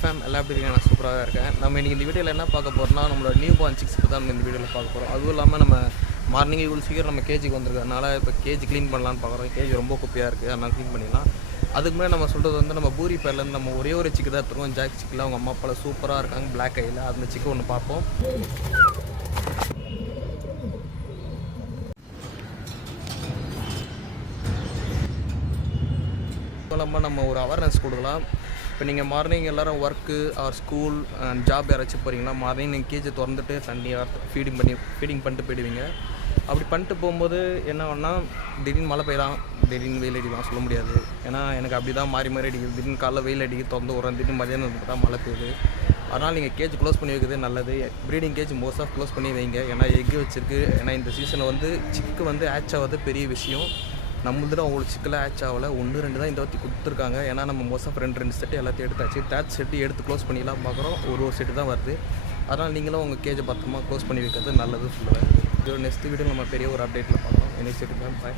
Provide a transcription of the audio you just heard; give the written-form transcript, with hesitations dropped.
Fame எல்லாம் எப்படி இருக்கேன்? நான் சூப்பராக தான் இருக்கேன். நம்ம இன்றைக்கி இந்த வீடியோவில் என்ன பார்க்க போகிறோம்னா, நம்மளோட நியூ பார்ன் சிக்ஸ் தான் நம்ம இந்த வீடியோவில் பார்க்க போகிறோம். அதுவும் இல்லாமல் நம்ம மார்னிங் இவ்வளோ சீக்கிரம் நம்ம கேஜிக்கு வந்திருக்கனால இப்போ கேஜி க்ளீன் பண்ணலான்னு பார்க்குறோம். கேஜி ரொம்ப குப்பையாக இருக்குது, அதனால் க்ளீன் பண்ணிடலாம். அதுக்கு முன்னாடி நம்ம சொல்கிறது வந்து நம்ம பூரி பேர்லேருந்து நம்ம ஒரே ஒரு சிக்கு தான் எடுத்துருவோம். ஜாக் சிக்கில் அவங்க அம்மா அப்பாவில் சூப்பராக இருக்காங்க, பிளாக் ஐயில். அந்த சிக்கு ஒன்று பார்ப்போம். இல்லாமல் நம்ம ஒரு அவேர்னஸ் கொடுக்கலாம். இப்போ நீங்கள் மார்னிங் எல்லோரும் work or school and job யாராச்சும் போகிறீங்களா, மார்னிங் நீங்கள் கேஜை திறந்துட்டு தண்ணி ஃபீடிங் பண்ணிட்டு போயிடுவீங்க. அப்படி பண்ணிட்டு போகும்போது என்ன ஆகும்னா, திடீர்னு மழை பெய்யலாம், திடீர்னு வெயில் அடிக்கலாம், சொல்ல முடியாது. ஏன்னா எனக்கு அப்படி தான் மாறி அடிக்குது. திடீர்னு காலைல வெயில் அடிக்க திறந்து விட்றேன், திடீர்னு மதியானம் தான் மழை பெய்யுது. அதனால் நீங்கள் கேஜ் க்ளோஸ் பண்ணி வைக்கிறது நல்லது. Breeding cage most of close பண்ணி வைங்க. ஏன்னா எக்கு வச்சுருக்கு. ஏன்னா இந்த சீசனில் வந்து சிக்கு வந்து ஹேட்ச் ஆகிறது பெரிய விஷயம். நம்மளது அவ்வளோ சிக்கலாக ஹேட்ச் ஆகலை, 1-2 தான் இந்த வாட்டி கொடுத்துருக்காங்க. ஏன்னா நம்ம மோஸ்ட் ஆஃப் 2 செட்டு எல்லாத்தையும் எடுத்தாச்சு. தேர்ட் செட்டு எடுத்து க்ளோஸ் பண்ணிடலாம் பார்க்குறோம். ஒரு செட்டு தான் வருது. அதனால் நீங்களும் உங்கள் கேஜை பத்திரமா க்ளோஸ் பண்ணி வைக்கிறது நல்லது சொல்லுவேன். இதோட நெக்ஸ்ட் வீடியோ நம்ம பெரிய ஒரு அப்டேட்டில் பார்க்குறோம். நெக்ஸ்ட் வீடியோ பாய்.